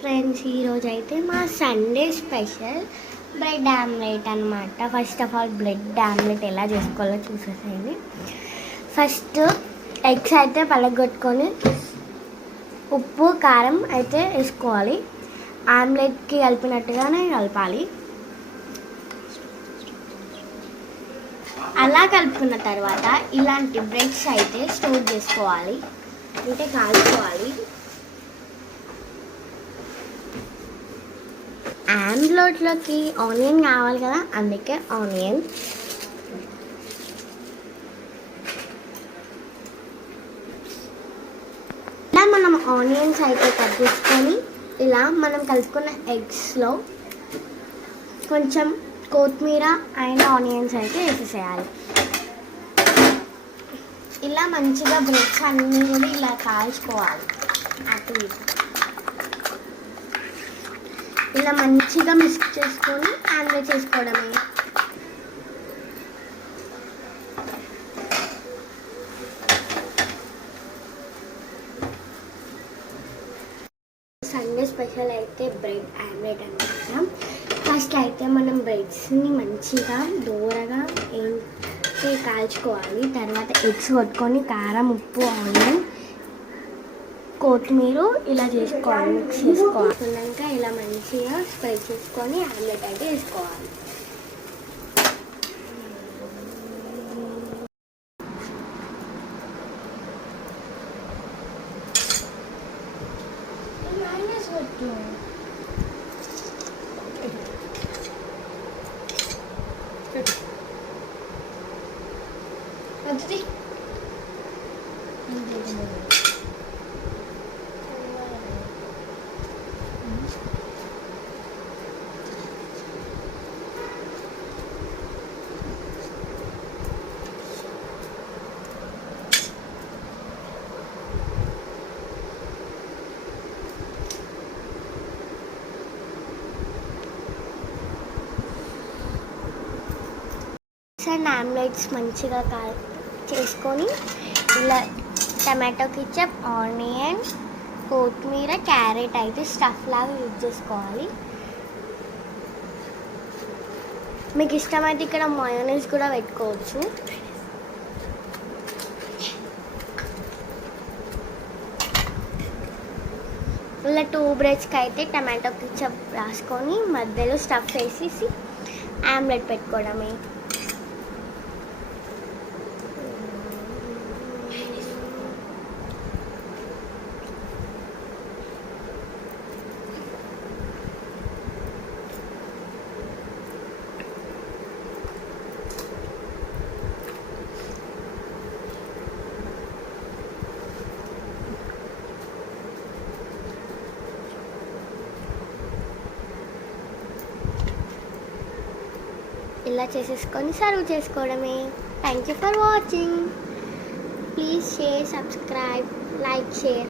Friends, ఈరోజు అయితే మా సండే స్పెషల్ బ్రెడ్ ఆమ్లెట్ అనమాట. First of all bread omelette ఎలా చేసుకోవాలో చూసేసేయండి. ఫస్ట్ ఎగ్స్ అయితే పలగొట్టుకొని ఉప్పు కారం అయితే వేసుకోవాలి. ఆమ్లెట్కి కలిపినట్టుగానే కలపాలి. అలా కలుపుకున్న తర్వాత ఇలాంటి బ్రెడ్స్ అయితే స్టోర్ చేసుకోవాలి, అంటే కాల్చుకోవాలి. ఆమ్లెట్లోకి ఆనియన్ కావాలి కదా, అందుకే ఆనియన్. ఇలా మనం ఆనియన్స్ అయితే కట్ చేసుకొని ఇలా మనం కలుపుకున్న ఎగ్స్లో కొంచెం కొత్తిమీర అండ్ ఆనియన్స్ అయితే వేసేసేయాలి. ఇలా మంచిగా బ్రెడ్స్ అన్నీ కూడా ఇలా కాల్చుకోవాలి. అటు ఇలా మంచిగా మిక్స్ చేసుకొని ఆమ్లెట్ చేసుకోవడమే. సండే స్పెషల్ అయితే బ్రెడ్ ఆమ్లెట్ అనమాట. ఫస్ట్ అయితే మనం బ్రెడ్స్ని మంచిగా దూరగా కాల్చుకోవాలి. తర్వాత ఎగ్స్ కొట్టుకొని కారం, ఉప్పు, ఆనియన్, కొత్తిమీర ఇలా చేసుకోవాలి. మిక్స్ చేసుకోవాలన్నాక ఇలా మంచిగా ఫ్రై చేసుకొని ఆమ్లెట్ అయితే వేసుకోవాలి. అది అండ్ ఆమ్లెట్స్ మంచిగా చేసుకొని ఇలా టమాటో కెచప్, ఆనియన్, కొత్తిమీర, క్యారెట్ అయితే స్టఫ్ లాగా యూజ్ చేసుకోవాలి. మీకు ఇష్టమైతే ఇక్కడ మయోనీస్ కూడా పెట్టుకోవచ్చు. ఇలా 2 బ్రెడ్స్కి అయితే టమాటో కెచప్ రాసుకొని మధ్యలో స్టఫ్ వేసేసి ఆమ్లెట్ పెట్టుకోవడమే. ఇలా చేసేసుకొని సర్వ్ చేసుకోవడమే. Thank you for watching. Please share, subscribe, like, share.